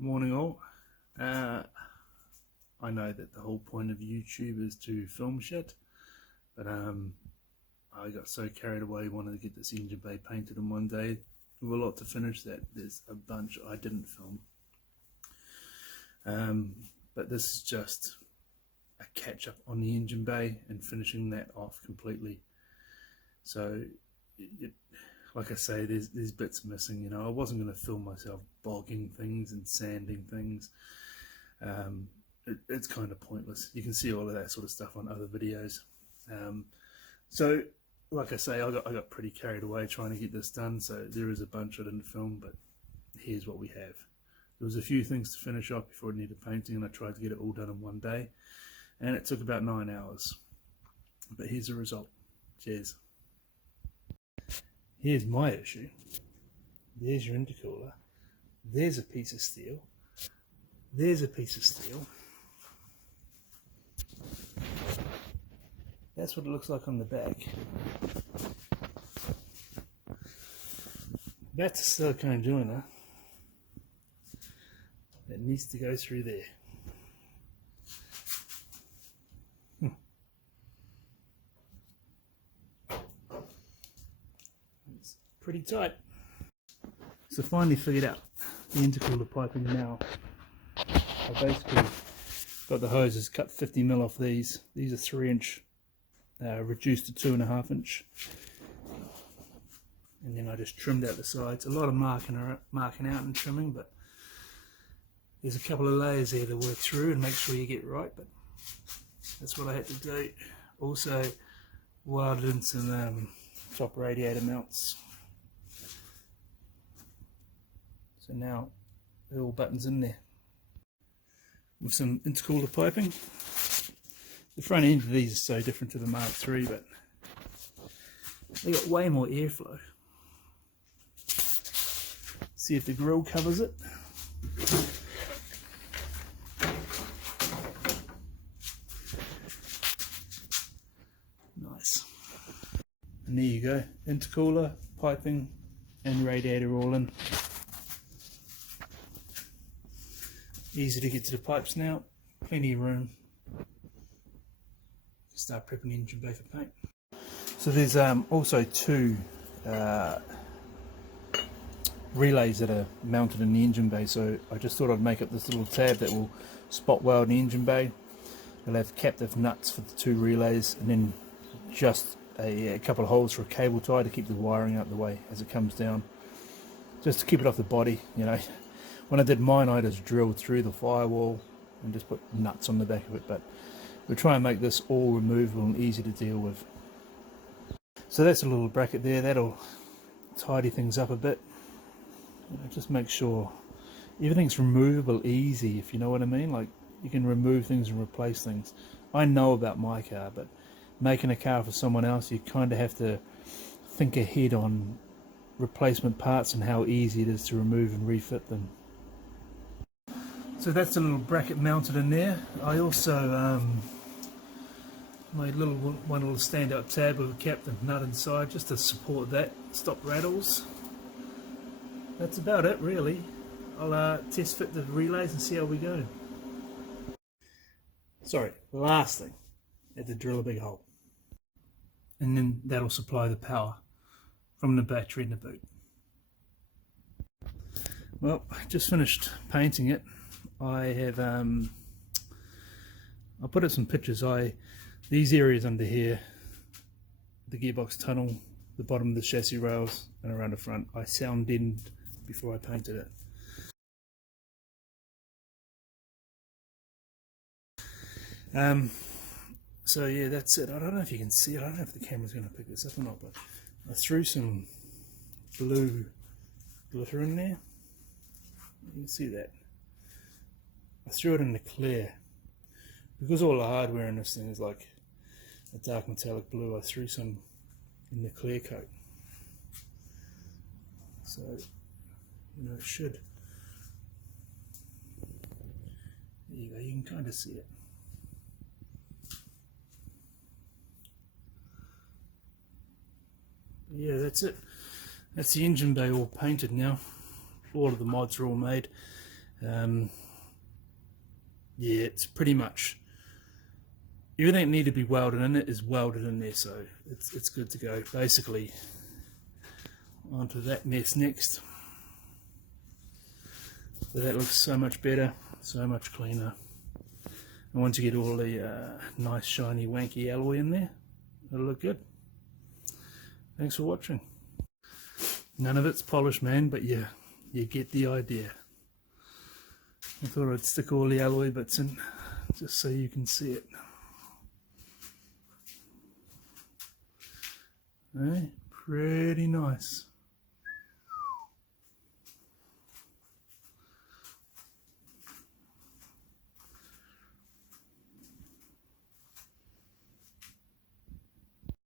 Morning all. I know that the whole point of YouTube is to film shit, but I got so carried away wanting to get this engine bay painted in one day. There were a lot to finish that there's a bunch I didn't film. But this is just a catch up on the engine bay and finishing that off completely. So like I say, there's bits missing. You know, I wasn't going to film myself bogging things and sanding things. It's kind of pointless. You can see all of that sort of stuff on other videos. So like I say, I got pretty carried away trying to get this done, so there is a bunch I didn't film, but here's what we have. There was a few things to finish off before it needed painting, and I tried to get it all done in one day, and it took about 9 hours. But here's the result. Cheers. Here's my issue. There's your intercooler. There's a piece of steel. There's a piece of steel. That's what it looks like on the back. That's a silicone joiner that needs to go through there. It's pretty tight. So finally figured out the intercooler piping now. I basically got the hoses, cut 50mm off these. These are 3-inch, reduced to 2.5-inch. And then I just trimmed out the sides. A lot of marking out and trimming, but there's a couple of layers there to work through and make sure you get right, but that's what I had to do. Also welded in some top radiator mounts. So now it all buttons in there. With some intercooler piping. The front end of these is so different to the Mark III, but they got way more airflow. See if the grill covers it. Nice. And there you go, intercooler, piping and radiator all in. Easy to get to the pipes now, plenty of room. Start prepping the engine bay for paint. So there's also two relays that are mounted in the engine bay, so I just thought I'd make up this little tab that will spot weld the engine bay. It'll have captive nuts for the two relays, and then just a couple of holes for a cable tie to keep the wiring out the way as it comes down, just to keep it off the body. You know, when I did mine I just drilled through the firewall and just put nuts on the back of it, but we'll try and make this all removable and easy to deal with. So that's a little bracket there, that'll tidy things up a bit. You know, just make sure everything's removable easy, if you know what I mean. Like, you can remove things and replace things. I know about my car, but making a car for someone else, you kind of have to think ahead on replacement parts and how easy it is to remove and refit them. So that's a little bracket mounted in there. I also made one little stand-up tab with a captive nut inside just to support that, stop rattles. That's about it really. I'll test fit the relays and see how we go. Sorry, last thing, I had to drill a big hole. And then that'll supply the power from the battery in the boot. Well, I just finished painting it. I have I put up some pictures. These areas under here, the gearbox tunnel, the bottom of the chassis rails and around the front, I sound deadened before I painted it. So yeah, that's it. I don't know if you can see it. I don't know if the camera's going to pick this up or not, but I threw some blue glitter in there. You can see that. I threw it in the clear. Because all the hardware in this thing is like a dark metallic blue, I threw some in the clear coat. So, you know, it should. There you go, you can kind of see it. But yeah, that's it. That's the engine bay all painted now. All of the mods are all made. Yeah, it's pretty much everything that needed to be welded in it is welded in there, so it's good to go. Basically, onto that mess next. So that looks so much better, so much cleaner. And once you get all the nice shiny wanky alloy in there, it'll look good. Thanks for watching. None of it's polished, man, but yeah, you get the idea. I thought I'd stick all the alloy bits in just so you can see it. Hey, pretty nice.